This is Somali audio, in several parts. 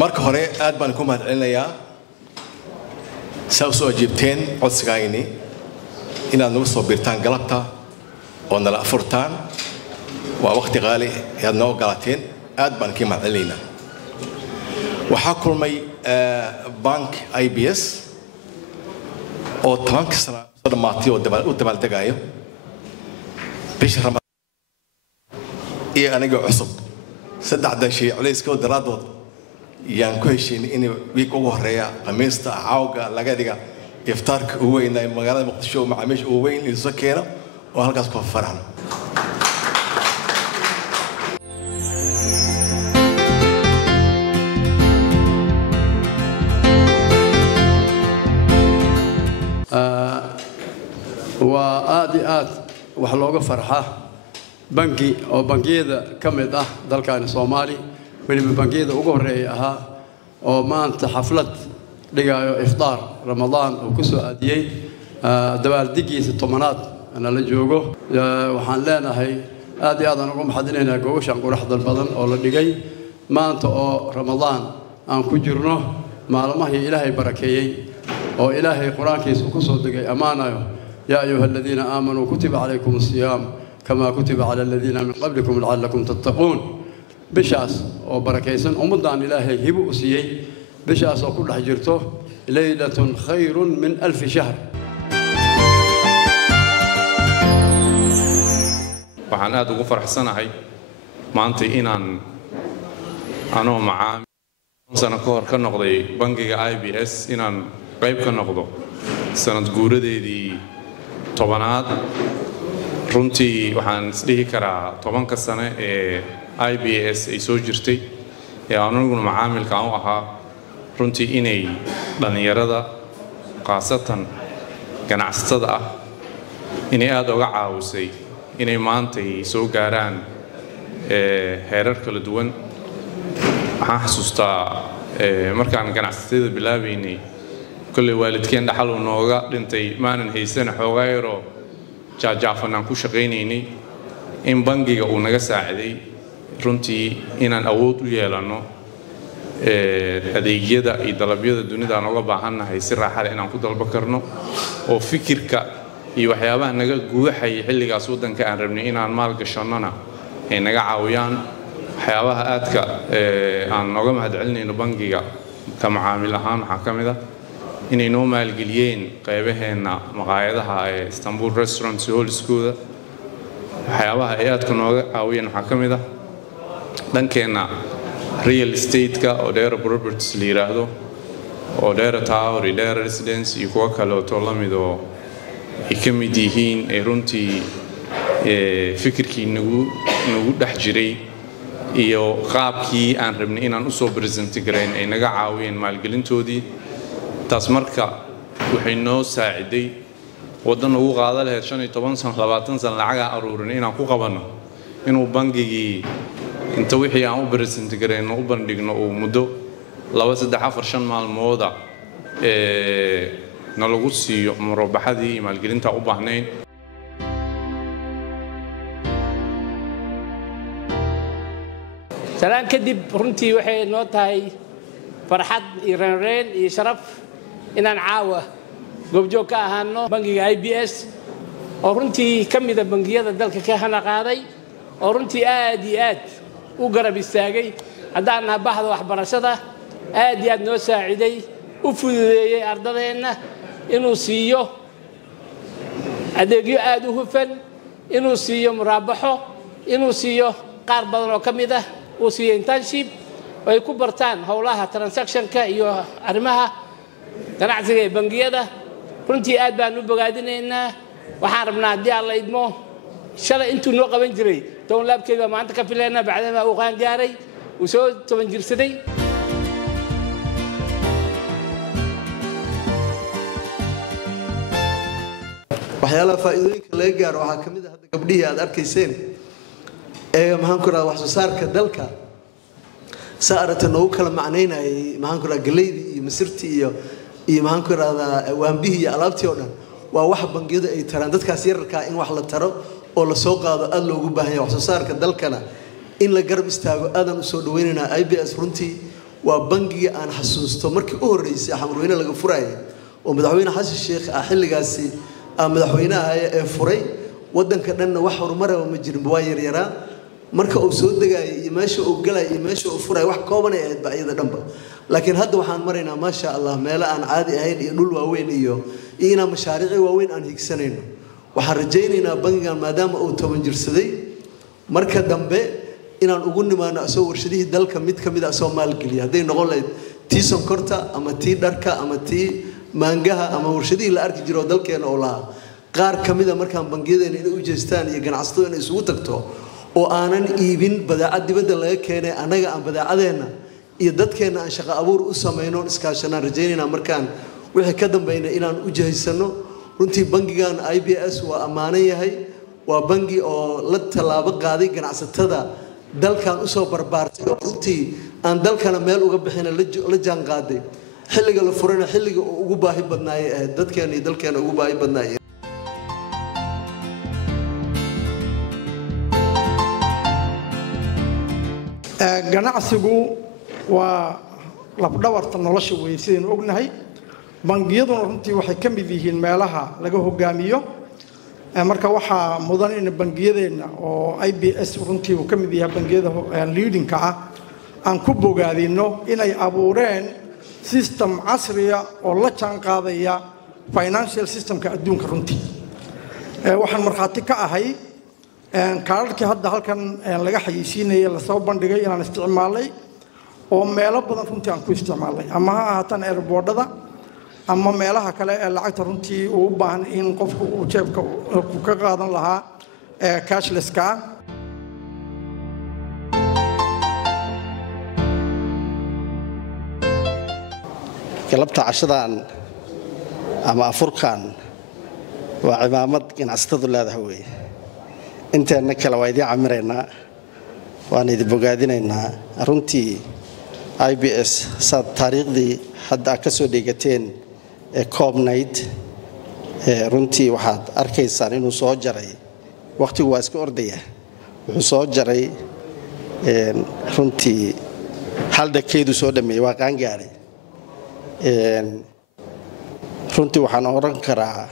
marka hore aad baan ku mahadcelinayaa soo jiibteen codsigayni inaad nagu soo birtaan galabta oo nala furtaan waa waqti qaali aad noo galateen aad baan ka mahadcelinaynaa waxa kulmay bank IBS oo 10 sano soo dhamaatay oo dabaldegayo bisha Ramadaan iyo aniga cusub saddexdan shay culayska daraadood yaan ku heshiin in week ugu horeeya qamiista caawga laga dhiga iftaarka ugu weyn ee magaalada Muqdisho macaamiisha ugu weyn ee soo keena oo halkaas ku farxan وآد وحلوقة فرحة بنكي أو بنكية كمدة ذلك عن الصومالي واللي بنكية أقرأها أو ما أنت حفلة لقى إفطار رمضان وكسو أديي دوال دقي الطمانات أنا لجوجو وحن لنا هي آدي هذا نقوم حدنا جوش نقول أحد البدن أو لقي ما أنت أو رمضان أن كجرنا ما لما هي إلهي بركيي أو إلهي قرآن كيس وكسو دقي أمانة يا أيها الذين آمنوا كتب عليكم الصيام كما كتب على الذين من قبلكم لعلكم تتقون بشاس أو بركيسن أمضان إلهي هبوا سيي بشاس وكل حجرته ليلة خير من 1000 شهر. waxaan aad ugu faraxsanahay maanta inaan anoo macaan sano ka hor ka noqday bangiga IBS inaan qayb ka noqdo sanad guuradeedii tobanaad runtii waxaan isdhihi karaa 10 sano ee IBS ay soo jirtay ee anaguna macaamilka aan u ahaa runtii inay dhalinyarada qaasatan ganacsatada ah inay aad uga caawisay inay maanta soo gaaraan heerar kala duwan waxaan xasuustaa markaan ganacsatada bilaabaynay kulli waalidkeen dhaxal uu nooga dhintay maanan haysan xoogayro jaajaafan ku shaqaynaynay in bangiga uu naga saaciday runtii inaan awood u yeelano adeegyada iyo dalabyada dunida aan uga baahannahay si raaxo leh inaan ku dalba karno oo fikirka iyo waxyaabaha naga guuxay xilligaas wadanka aan rabnay inaan maal gashanona ay naga caawiyaan waxyaabaha aadka aan nooga mahadcelinayno bangiga ka macaamil ahaan waxa kamid ah inay noo maalgeliyeen qaybaheena maqaayadaha ee Istanbul Restaurant Hallskooda waxyaabaha ay aadka nooga caawiyeen waxa kamid ah dhankeena real estate-ka oo Dera Properties la yiraahdo oo Dera Tower iyo Dera Residence iyo kuwa kale oo la mid oo ay ka mid yihiin ee runtii fikirkii nagu dhex jiray iyo qaabkii aan rabnay inaan u soo present gareyn ay naga caawiyeen maalgelintoodii taas marka waxay noo saaciday wadan ugu qaada lahayd 15 sano 20 sano lacag aruurin inaan ku qabano inuu bangigii inta wixii aan u present gareyn u bandhigno oo muddo 2 3 4 5 maalmooda nalagu siiyo murabaxadii maalgelinta u baahnayn salaan kadib runtii waxay noo tahay farxad iyo reen iyo sharaf inaan caawa goobjoog ka ahaano bangiga IBS oo runtii kamida bangiyada dalka ka hana qaaday oo runtii aad iyo aad u garab istaagay haddaan bahda waxbarashada aad iyo aad noo saaciday u fududeeyay ardadeena inuu siiyo adeegyo aad u hufan inuu siiyo muraabaxo inuu siiyo qaar badan oo kamid ah uu siiyo internship oo ay ku bartaan howlaha transactionka iyo arrimaha ganacsiga ee bangiyada runtii aad baan u bogaadinaynaa waxaan rabnaa haddii alla idmo shalay intuu noo qaban jiray toban laabkeeda maanta ka filaynaa bacdama uu qaan gaaray uu soo toban jirsaday waxyaalaha faa'iidooyinka laga gaaro waxaa kamid ah hadda gabdhihii aad arkayseen ee maxaan ku radaa wax soo saarka dalka saarata noogu kala macnaynayay maxaan ku radaa galeydii iyo masirtii iyo maxaan ku radaa waambihii iyo alaabtii oo dhan waa wax bangiyada ay taraan dadkaas yararka in wax la taro oo la soo qaado aad loogu baahan yahay wax soo saarka dalkana in la garab istaago aadan u soo dhaweynayna IBS runtii waa bangiga aan xasuusto markii u horeysay xamrweyne laga furayay oo madaxweyne xasan sheekh xilligaasi madaxweynaha ee furay wadanka dhanna wax horumar ah ma jirin waa yaryaraa marka uu soo degay iyo meesha uu galay iyo meesha uu furay wax kooban ay ahayd baayada dhanba laakiin hadda waxaan maraynaa ma sha Allah meel aan caadi ahayn iyo dhul waaweyn iyo ina mashaariic waaweyn aan higsanayno waxaan rajaynaynaa bangigan maadaama uu 10 jirsaday marka dambe inaan ugu nimaano soo warshadihii dalka mid kamid ah Soomaaliya haday noqon lahayd tii sonkorta ama tii dharka ama tii maangaha ama warshadihii la arki jiro dalkeena oo lahaa qaar kamid ah markaan bangiyadeena inay u jeestaan iyo ganacsatada inay isugu tagto oo aanan iibin badeecad dibadda laga keenay anaga aan badeecadeena iyo dadkeena aan shaqo abuur u sameeyno iskaashanaan rajaynayna markaan wixii ka dambeeyna inaan u jehaysano runtii bangigan IBS waa amaanan yahay waa bangi oo la talaabo qaaday ganacsatada dalkan u soo barbaartay runtii aan dalkana meel uga bixin la jaan qaaday xilliga la furana xilliga ugu baahi badnaayay dadkeena iyo dalkeena ugu baahi badnaayay ganacsigu waa labdhabarta nolosha weeyeen ognahay bangiyaduna runtii waxay ka mid yihiin meelaha laga hogaamiyo marka waxa mudan in bangiyadeena oo IBS runtii uu ka mid yahay bangiyada leading-ka ah aan ku bogaadino inay abuureen system casri ah oo la jaan qaadaya financial system-ka adduunka runtii waxaan marxaati ka ahay kaararkii hadda halkan laga xayeysiinayay la soo bandhigay inaan isticmaalay oo meelo badan runtii aan ku isticmaalay ama ha ahaataan airboardada ama meelaha kale ee lacagta runtii uu u baahan in qofku uu jeebka ku ka qaadan lahaa cashless-ka galabta cashadan ama afurkan waa cimaamad ganacsatadu leedahay weeye inteena kale waa idin camiraynaa waan idin bogaadinaynaa runtii IBS saad taariikhdii hadda ka soo dhigateen koobnayd runtii waxaad arkaysaan inuu soo jaray waqtigu waa iska ordaya wuxuu soo jaray runtii hal dakeedu soo dhameeyay waa qaan gaaray runtii waxaan oran karaa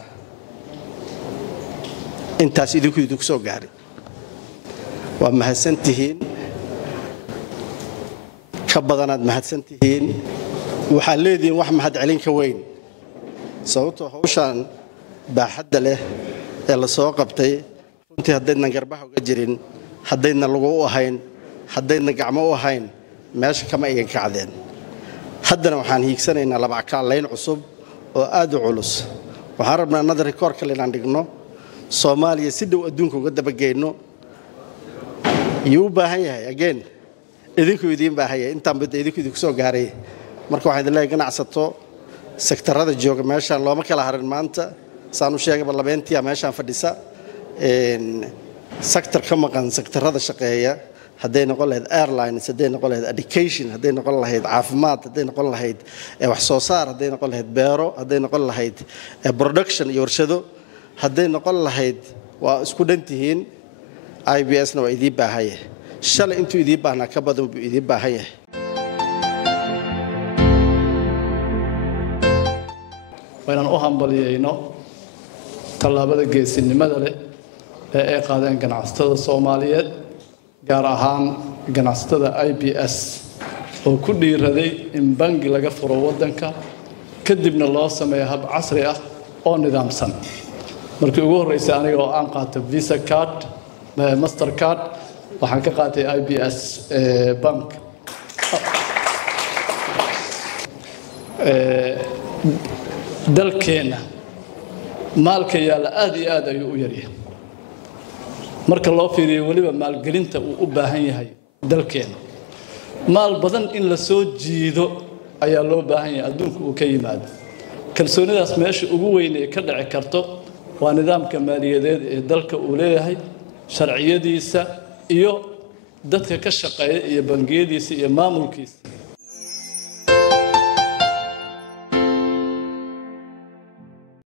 intaas idinku soo gaaray waa mahadsantihiin ka badanaad mahadsantihiin waxaa leediin wax mahad celin ka weyn sababtoo hawshan baaxadda leh ee la soo qabtay runtii haddayna garbaha uga jirin haddayna lagu u ahayn haddayna gacmo u ahayn meesha kama igan kacdeen haddana waxaan hiigsanaynaa labackaalayn cusub oo aad u culus waxaan rabnaa nadar rikoor kale inaan dhigno Soomaaliya si dhow adduunka uga dabageyno yuu baahan yahay again idinku idin baahan yahay intaan bad idinku soo gaaray marka waxaan leeyahay ganacsato sektarada jooga meeshan looma kala harin maanta saan u sheegay balabeentii meeshan fadhisa sektor ka maqan sektarada shaqeeya hadday noqon lahayd airlines hadday noqon lahayd education hadday noqon lahayd caafimaad hadday noqon lahayd wax soo saar hadday noqon lahayd beero hadday noqon lahayd production iyo warshado hadday noqon lahayd waa isku dhantihiin IBS-na waa idin baahan yahay shalay intuu idin baahnaa ka badan buu idin baahan yahay waynaan u hambaliyeyno tallaabada geesinimada leh ee ay qaadeen ganacsatada Soomaaliyeed gaar ahaan ganacsatada IBS oo ku dhiiraday in bangi laga furo wadanka kadibna loo sameeyo hab casri ah oo nidaamsan markii ugu horeysay aniga oo aan qaato Visa card Master card waxaan ka qaatay IBS bank dalkeena maalka yaala aad iyo aad ayuu u yaryahay marka loo fiiriyo waliba maalgelinta uu u baahan yahay dalkeena maal badan in la soo jiido ayaa loo baahan yahay adduunka uu ka yimaado kalsoonidaas meesha ugu weyn ee ka dhici karto waa nidaamka maaliyadeed ee dalka uu leeyahay sharciyadiisa iyo dadka ka shaqeeya iyo bangiyadiisa iyo maamulkiisa